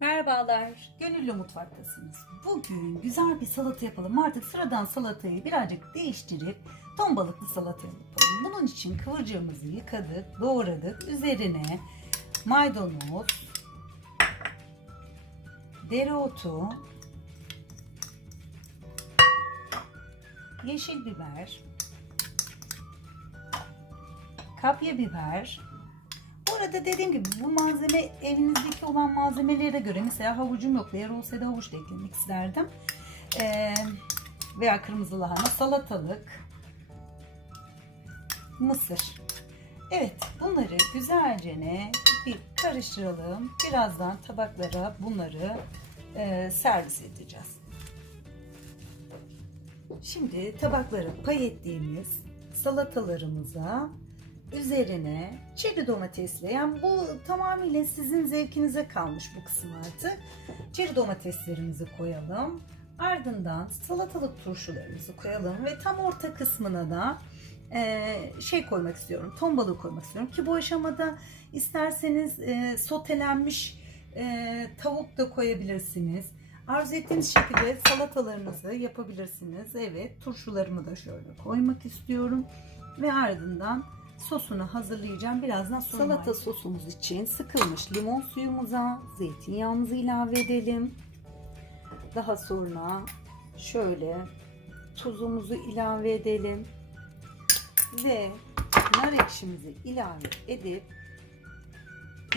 Merhabalar. Gönüllü mutfaktasınız. Bugün güzel bir salata yapalım. Artık sıradan salatayı birazcık değiştirip ton balıklı salata yapalım. Bunun için kıvırcığımızı yıkadık, doğradık. Üzerine maydanoz, dereotu, yeşil biber, kapya biber, arada dediğim gibi bu malzeme evinizdeki olan malzemelere göre mesela havucum yok. Eğer olsaydı havuç da eklemek isterdim. Ee, veya kırmızı lahana, salatalık, mısır. Evet bunları güzelce ne bir karıştıralım. Birazdan tabaklara bunları e, servis edeceğiz. Şimdi tabaklara pay ettiğimiz salatalarımıza üzerine çeri domatesle yani bu tamamıyla sizin zevkinize kalmış bu kısım artık. Çeri domateslerimizi koyalım. Ardından salatalık turşularımızı koyalım ve tam orta kısmına da e, şey koymak istiyorum. Ton balığı koymak istiyorum ki bu aşamada isterseniz e, sotelenmiş e, tavuk da koyabilirsiniz. Arzu ettiğiniz şekilde salatalarınızı yapabilirsiniz. Evet turşularımı da şöyle koymak istiyorum. Ve ardından sosunu hazırlayacağım. Birazdan salata sosumuz için sıkılmış limon suyumuza zeytinyağımızı ilave edelim. Daha sonra şöyle tuzumuzu ilave edelim. Ve nar ekşimizi ilave edip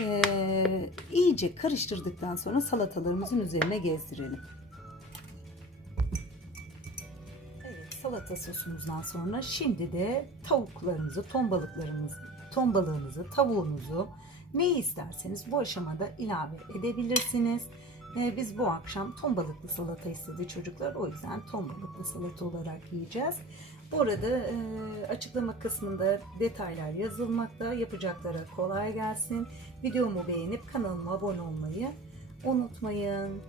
eee, iyice karıştırdıktan sonra salatalarımızın üzerine gezdirelim. Salata sosumuzdan sonra şimdi de tavuklarımızı, ton balıklarımızı, ton balığınızı, tavuğunuzu ne isterseniz bu aşamada ilave edebilirsiniz. Ee, biz bu akşam ton balıklı salata istedi çocuklar. O yüzden ton balıklı salata olarak yiyeceğiz. Bu arada e, açıklama kısmında detaylar yazılmakta. Yapacaklara kolay gelsin. Videomu beğenip kanalıma abone olmayı unutmayın.